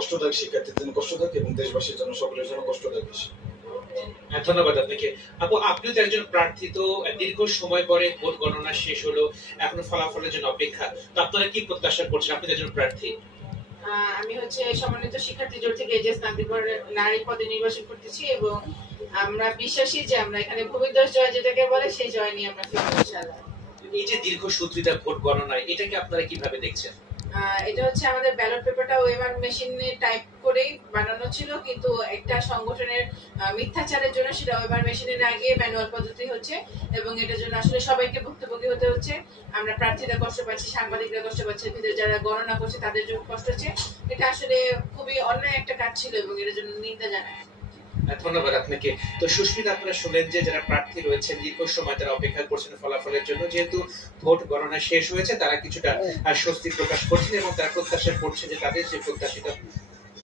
কষ্টদায়ক, শিক্ষার্থীদের জন্য কষ্টদায়ক এবং দেশবাসীর জন্য সকলের জন্য কষ্টদায়ক বেশি। ধন্যবাদ আপনাকে। আপু, আপনিও তো একজন প্রার্থী, তো দীর্ঘ সময় পরে ভোট গণনা শেষ হলো, এখনো ফলাফলের জন্য অপেক্ষা, তো আপনারা কি প্রত্যাশা করছেন? আপনি তো একজন প্রার্থী। আমি সম্মানিত শিক্ষার্থী জোট থেকে এজেস নারী পদে নির্বাচন করতেছি এবং আমরা বিশ্বাসী যে আমরা এখানে ভূমিদস্যু জয় যেটাকে বলে সেই জয় নিয়ে আমরা ফিরবো ইনশাআল্লাহ। এই যে দীর্ঘ সূত্রিতা ভোট গণনায়, এটাকে আপনারা কিভাবে দেখছেন? এটা আমাদের ব্যালট পেপারটা ওয়েবার মেশিনে টাইপ করেই বানানো ছিল, কিন্তু একটা সংগঠনের মিথ্যাচারের জন্য সেটা ওয়েবার মেশিনে না গিয়ে ম্যানুয়াল পদ্ধতি হচ্ছে এবং এটার জন্য আসলে সবাইকে ভুক্তভোগী হতে হচ্ছে। আমরা প্রার্থীরা কষ্ট পাচ্ছি, সাংবাদিকরা কষ্ট পাচ্ছে, ভিতরে যারা গণনা করছে তাদের জন্য কষ্ট হচ্ছে। এটা আসলে খুবই অন্যায় একটা কাজ ছিল এবং এটার জন্য নিন্দা জানাই। ধন্যবাদ আপনাকে। তো সুস্মিতা, আপনারা শুনলেন যে যারা প্রার্থী রয়েছেন দীর্ঘ সময় তারা অপেক্ষা করছেন ফলাফলের জন্য। যেহেতু ভোট গণনা শেষ হয়েছে, তারা কিছুটা স্বস্তি প্রকাশ করছেন এবং তারা প্রত্যাশা করছে যে তাদের যে প্রত্যাশিত